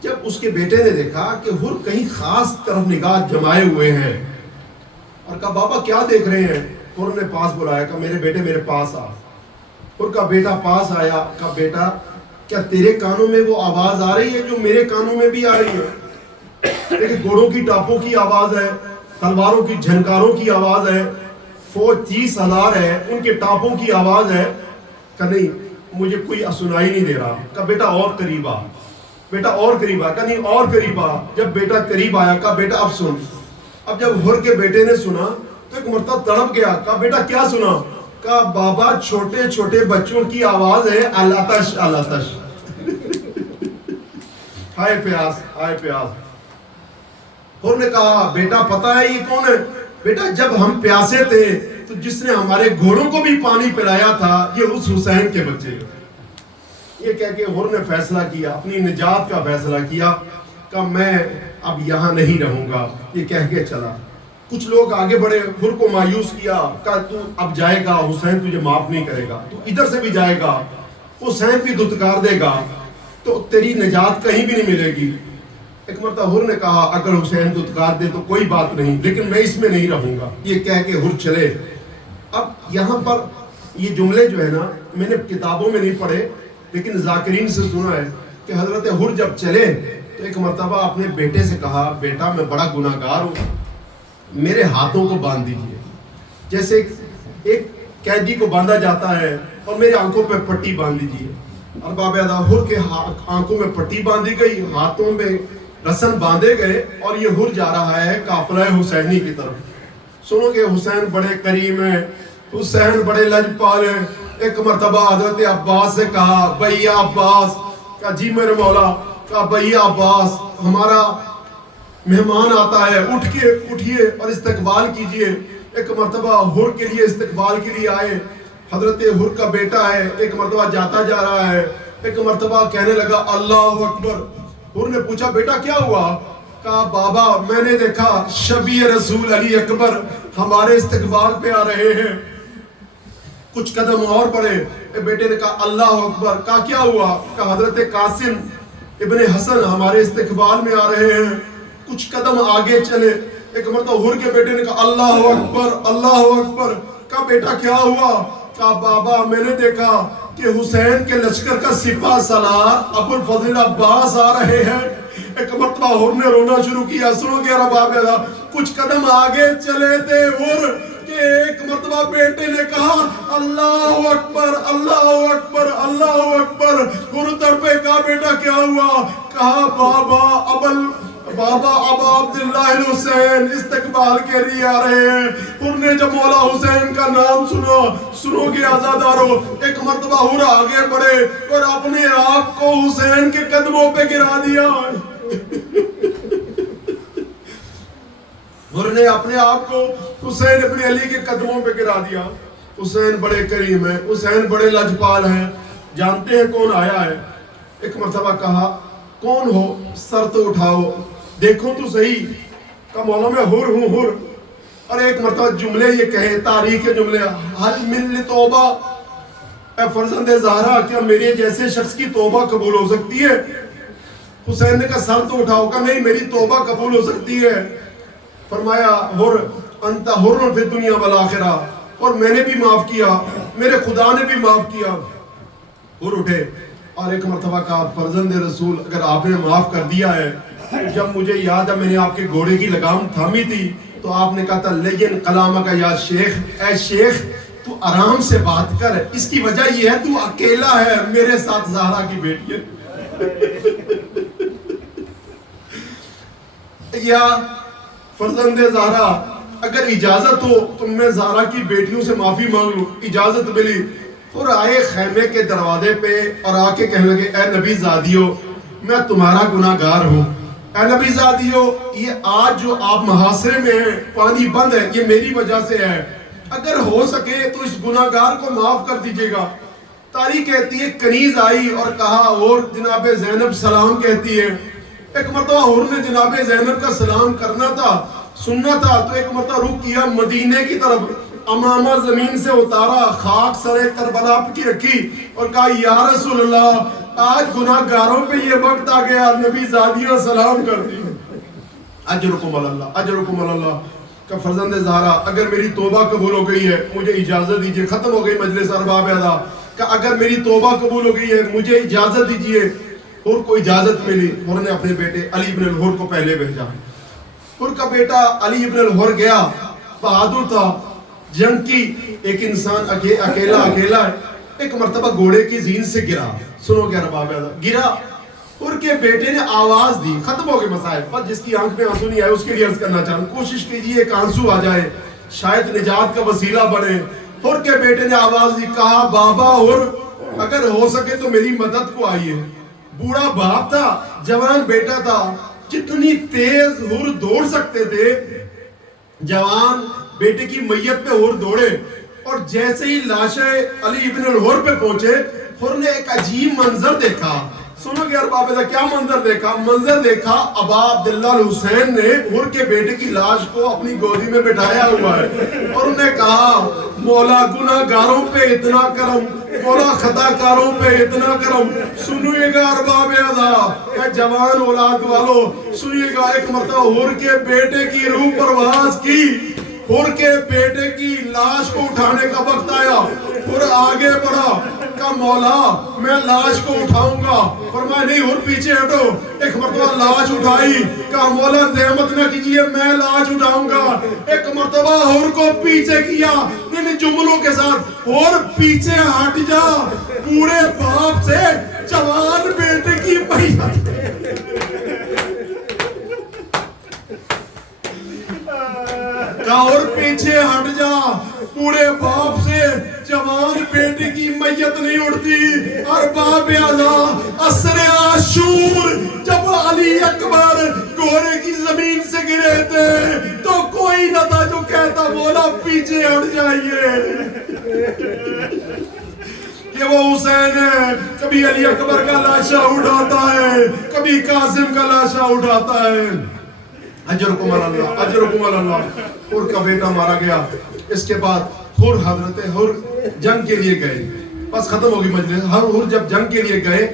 جب اس کے بیٹے نے دیکھا کہ حر کہیں خاص طرف نگاہ جمائے ہوئے ہیں اور کہا بابا کیا دیکھ رہے ہیں؟ حر نے پاس بلایا، کہا میرے بیٹے میرے پاس آ۔ حر کا بیٹا پاس آیا، کہا بیٹا کیا تیرے کانوں میں وہ آواز آ رہی ہے جو میرے کانوں میں بھی آ رہی ہے؟ دیکھیں گھوڑوں کی ٹاپوں کی آواز ہے، تلواروں کی جھنکاروں کی آواز ہے، فوج 30,000 ہے، ان کے ٹاپوں کی آواز ہے۔ کہ نہیں مجھے کوئی سنائی نہیں دے رہا۔ کہا بیٹا اور قریب آ، بیٹا اور قریب آ۔ کہا نہیں اور قریب آ۔ جب بیٹا قریب آیا کہا بیٹا اب سن۔ اب جب حر کے بیٹے نے سنا تو ایک مرتبہ تڑپ گیا۔ کہا بیٹا کیا سنا؟ کہا بابا چھوٹے چھوٹے بچوں کی آواز ہے، الاتش الاتش۔ ہائے پیاس ہائے پیاس۔ حر نے کہا بیٹا پتا ہے یہ کون ہے؟ بیٹا جب ہم پیاسے تھے تو جس نے ہمارے گھوڑوں کو بھی پانی پلایا تھا یہ اس حسین کے بچے۔ یہ کہہ کے حر نے فیصلہ کیا، اپنی نجات کا فیصلہ کیا کہ میں اب یہاں نہیں رہوں گا۔ یہ کہہ کے چلا۔ کچھ لوگ آگے بڑھے، حر کو مایوس کیا، کہا تو اب جائے گا حسین تجھے معاف نہیں کرے گا، تو ادھر سے بھی جائے گا حسین بھی دھتکار دے گا تو تیری نجات کہیں بھی نہیں ملے گی۔ ایک مرتبہ حر نے کہا اگر حسین دھتکار دے تو کوئی بات نہیں، لیکن میں اس میں نہیں رہوں گا۔ یہ کہہ کے حر چلے۔ اب یہاں پر یہ جملے جو ہے نا میں نے کتابوں میں نہیں پڑھے لیکن ذاکرین سے سنا ہے کہ حضرت حر جب چلے تو ایک مرتبہ اپنے بیٹے سے کہا بیٹا میں بڑا گناہ گار ہوں، میرے ہاتھوں کو باندھ دیجیے جیسے ایک قیدی کو باندھا جاتا ہے، اور میری آنکھوں پہ پٹی باندھ دیجیے۔ اور باب حر کے آنکھوں میں پٹی باندھی گئی، ہاتھوں میں رسن باندھے گئے، اور یہ حر جا رہا ہے قافلہ حسینی کی طرف۔ سنو کہ حسین بڑے کریم ہیں، حسین بڑے لجپال ہیں۔ ایک مرتبہ حضرت عباس سے کہا بھیا عباس، کہا جی میرے مولا، کہا بھیا عباس ہمارا مہمان آتا ہے، اٹھئے اور استقبال کیجئے۔ ایک مرتبہ حر کے لیے استقبال کے لیے آئے۔ حضرت حر کا بیٹا ہے، ایک مرتبہ جاتا جا رہا ہے، ایک مرتبہ کہنے لگا اللہ اکبر۔ حر نے پوچھا بیٹا کیا ہوا؟ کہا بابا میں نے دیکھا شبیہ رسول علی اکبر ہمارے استقبال پہ آ رہے ہیں۔ کچھ قدم اور بڑھے، بیٹے نے کہا اللہ اکبر۔ کہا کیا ہوا؟ کہا حضرت قاسم ابن حسن ہمارے استقبال میں آ رہے ہیں۔ کچھ قدم آگے چلے، ایک مرتبہ حر کے بیٹے نے کہا اللہ اکبر اللہ اکبر۔ کہا بیٹا کیا ہوا؟ کہا بابا میں نے دیکھا کہ حسین کے لشکر کا سپاہ سالار ابو الفضل عباس آ رہے ہیں۔ ایک مرتبہ حر نے رونا شروع کیا۔ سنو گے رباب ادا، کچھ قدم آگے چلے تھے حر کہ ایک مرتبہ بیٹے نے کہا اللہ اکبر اللہ اکبر اللہ اکبر۔ حر تڑپے، کہا بیٹا کیا ہوا؟ کہا بابا ابا عبداللہ الحسین استقبال کے لیے آ رہے ہیں۔ حر نے جب مولا حسین کا نام سنا، سنو گے عزادارو، ایک مرتبہ حر آگے بڑھے اور اپنے آپ کو حسین کے قدموں پہ گرا دیا۔ حر نے اپنے آپ کو حسین ابن علی کے قدموں پہ گرا دیا۔ حسین بڑے کریم ہیں، حسین بڑے لجپال ہیں۔ جانتے ہیں کون آیا ہے؟ ایک مرتبہ کہا کون ہو؟ سر تو اٹھاؤ دیکھو تو صحیح۔ کہا مولا میں حر ہوں حر۔ اور ایک مرتبہ جملے یہ کہے، تاریخ جملے، حل من توبہ، اے فرزند زہرا کیا میرے جیسے شخص کی توبہ قبول ہو سکتی ہے؟ حسین نے کہا سر تو اٹھاؤ۔ کہا نہیں میری توبہ قبول ہو سکتی ہے۔ فرمایا حر انت حر فی الدنیا والآخرہ، اور میں نے بھی معاف کیا، میرے خدا نے بھی معاف کیا۔ حر اٹھے اور ایک مرتبہ کہا فرزند رسول اگر آپ نے معاف کر دیا ہے، جب مجھے یاد ہے میں نے آپ کے گھوڑے کی لگام تھامی تھی تو آپ نے کہا تھا لیکن کلامہ کا یا شیخ، اے شیخ تو آرام سے بات کر، اس کی وجہ یہ ہے تو اکیلا ہے، میرے ساتھ زہرا کی بیٹی ہے۔ یا فرزند زہرا اگر اجازت ہو تو میں زہرا کی بیٹیوں سے معافی مانگ لوں۔ اجازت ملی۔ اور آئے خیمے کے دروازے پہ اور آ کے کہنے لگے اے نبی زادیو میں تمہارا گناہ گار ہوں، اے نبی زادیو یہ آج جو آپ محاصرے میں ہیں، پانی بند ہے، یہ میری وجہ سے ہے، اگر ہو سکے تو اس گناہ گار کو معاف کر دیجئے گا۔ تاریخ کہتی ہے کنیز آئی اور کہا اور جناب زینب سلام کہتی ہے۔ ایک مرتبہ حر نے جناب زینب کا سلام کرنا تھا، سننا تھا، تو ایک مرتبہ رخ کیا مدینے کی طرف، امامہ زمین سے اتارا، خاک سر کربلا کی رکھی اور کہا یا رسول اللہ آج گناہگاروں پہ یہ وقت آ گیا نبی زادیاں سلام کرتی ہیں. اجرکم اللہ اجرکم اللہ کا فرزند زہرا اگر میری توبہ قبول ہو گئی ہے مجھے اجازت دیجئے. ختم ہو گئی مجلس ارباب ادا کہ اگر میری توبہ قبول ہو گئی ہے مجھے اجازت دیجئے. حر کو اجازت ملی. حر نے اپنے بیٹے علی ابن الحر کو پہلے بھیجا. حر کا بیٹا علی ابن الحر گیا, بہادر تھا, جنگ کی. ایک انسان اکیلا ہے. ایک مرتبہ گھوڑے کی زین سے گرا. سنو کیا ارباب ادا, گرا. حر کے بیٹے نے آواز دی. ختم ہو گئے مسائل. پر جس کی آنکھ میں آنسو نہیں آئے اس کے لیے عرض کرنا چاہوں کوشش کیجئے ایک آنسو آ جائے شاید نجات کا وسیلہ بنے. حر کے بیٹے نے آواز دی, کہا بابا حر اگر ہو سکے تو میری مدد کو آئیے. بوڑھا باپ تھا, جوان بیٹا تھا. کتنی تیز حر دوڑ سکتے تھے. جوان بیٹے کی میت پہ حر دوڑے اور جیسے ہی لاشیں علی ابن الحر پہ پہنچے حر نے ایک عجیب منظر دیکھا. سنو کہ ارباب ادا کیا منظر دیکھا. منظر دیکھا ابا عبداللہ الحسین نے حر کے بیٹے کی لاش کو اپنی گودی میں بٹھایا ہوا ہے اور انہیں کہا مولا گناہگاروں پہ اتنا کرم, مولا خطا کاروں پہ اتنا کرم. سنیے گا ارباب ادا, اے جوان اولاد والو سنیے گا. ایک مرتبہ حر کے بیٹے کی روح پرواز کی. حر کے بیٹے کی لاش کو اٹھانے کا وقت آیا. حر آگے بڑھا, کہا مولا میں لاش کو اٹھاؤں گا. فرمایا نہیں حر پیچھے ہٹو. ایک مرتبہ لاش اٹھائی, کہا مولا زحمت نہ کیجئے میں لاش اٹھاؤں گا. ایک مرتبہ حر کو پیچھے کیا ان جملوں کے ساتھ, حر پیچھے ہٹ جا بوڑھے باپ سے جوان بیٹے کی میت. اور پیچھے ہٹ جا بوڑھے باپ سے جوان بیٹے کی میت نہیں اڑتی. ارباب اعلیٰ عصر عاشور جب علی اکبر گھوڑے کی زمین سے گرے تھے تو کوئی نہ تھا جو کہتا مولا پیچھے ہٹ جائیے. یہ وہ حسین ہے, کبھی علی اکبر کا لاشا اٹھاتا ہے, کبھی قاسم کا لاشا اٹھاتا ہے. اجرکم اللہ اجرکم اللہ. حر کا بیٹا مارا گیا. اس کے بعد حضرت حر جنگ کے لیے گئے. بس ختم ہوگی مجلس. حر جب جنگ کے لیے گئے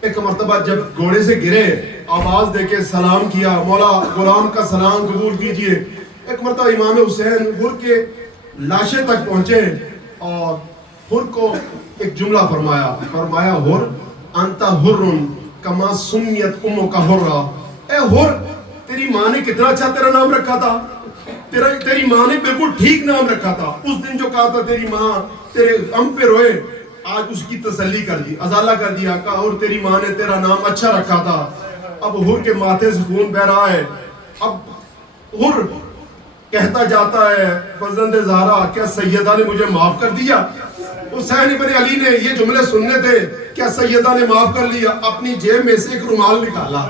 ایک مرتبہ جب گھوڑے سے گرے آواز دے کے سلام کیا, مولا غلام کا سلام قبول کیجئے. ایک مرتبہ امام حسین حر کے لاشے تک پہنچے اور حر کو ایک جملہ فرمایا حر انت حر کما سمیت امک حرا. اے حر تیری ماں نے کتنا اچھا تیرا نام رکھا تھا. تیری ماں نے بالکل ٹھیک نام رکھا تھا. اس دن جو کہا تھا تیری ماں تیرے غم پہ روئے, آج اس کی تسلی کر دی, ازالہ کر دیا. کہا اور تیری ماں نے تیرا نام اچھا رکھا تھا. اب حر کے ماتھے سے خون بہ رہا ہے. اب حر کہتا جاتا ہے فرزند زہرا کیا سیدہ نے مجھے معاف کر دیا. حسین ابن علی نے یہ جملے سننے تھے, کیا سیدہ نے معاف کر لیا. اپنی جیب میں سے ایک رومال نکالا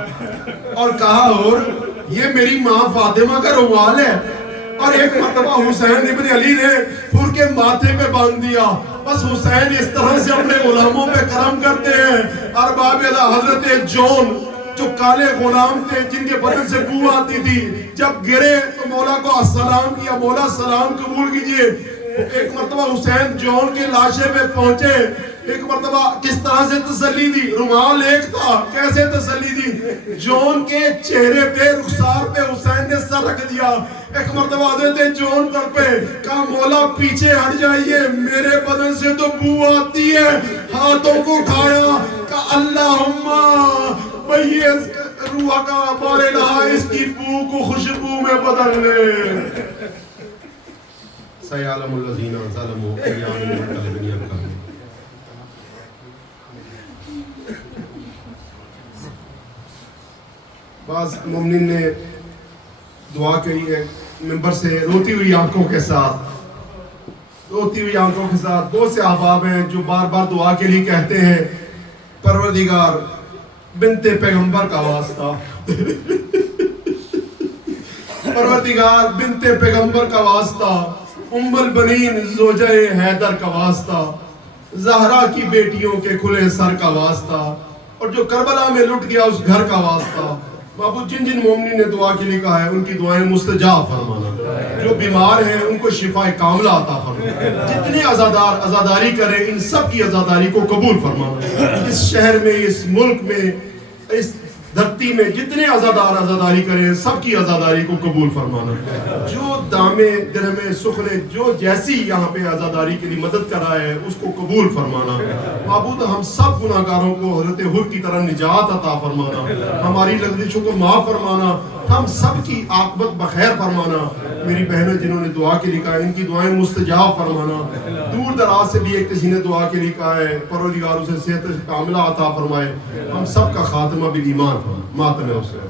اور کہا حر یہ میری ماں فاطمہ کا رومال ہے. اور ایک مرتبہ حسین ابن علی نے حر کے ماتھے پہ باندھ دیا. بس حسین اس طرح سے اپنے غلاموں پہ کرم کرتے ہیں. ارباب اعلیٰ حضرت جون جو کالے غلام تھے جن کے بدن سے بو آتی تھی, جب گرے تو مولا کو سلام کیا, مولا سلام قبول کیجئے. ایک مرتبہ حسین جون کے لاشے پہ پہنچے. ایک مرتبہ کس طرح سے تسلی دی, رومال ایک تھا, کیسے تسلی دی. جون کے چہرے پہ رخسار پہ حسین نے سر رکھ دیا. ایک مرتبہ حضرت جون پر پہ کہا مولا پیچھے ہٹ جائیے میرے بدن سے تو بو آتی ہے. ہاتھوں کو اٹھایا کہا اللہم بھئی روح کا بارے لہا اس کی بو کو خوشبو میں بدل لے. سیعلم الذین ظلموا ایام منقلبن ینقلبون. بعض مومنین نے دعا کہی ہے منبر سے روتی ہوئی آنکھوں کے ساتھ بہت سے احباب ہیں جو بار بار دعا کے لیے کہتے ہیں پروردگار بنت پیغمبر کا واسطہ پروردگار بنت پیغمبر کا واسطہ, ام البنین زوجہ حیدر کا واسطہ, زہرا کی بیٹیوں کے کھلے سر کا واسطہ, اور جو کربلا میں لٹ گیا اس گھر کا واسطہ. بابو جن مومنین نے دعا کے لیے کہا ہے ان کی دعائیں مستجاب فرمانا. جو بیمار ہیں ان کو شفا کاملہ عطا فرما. جتنے عزادار عزاداری کریں ان سب کی عزاداری کو قبول فرمانا. اس شہر میں، اس ملک میں، اس دھرتی میں جتنے عزادار عزاداری کریں سب کی عزاداری کو قبول فرمانا. جو دامے درہمے سخنے جو جیسی یہاں پہ عزاداری کے لیے مدد کر رہا ہے اس کو قبول فرمانا. معبود ہم سب گناہ گاروں کو حضرت حر کی طرح نجات عطا فرمانا. ہماری لغزشوں کو معاف فرمانا. ہم سب کی عاقبت بخیر فرمانا. میری بہنیں جنہوں نے دعا کے لیے کہا ہے ان کی دعائیں مستجاب فرمانا. دور دراز سے بھی ایک کسی نے دعا کے لیے کہا ہے پروردگار اسے صحت کاملہ عطا فرمائے. ہم سب کا خاتمہ بالایمان فرما. ماتم حسین.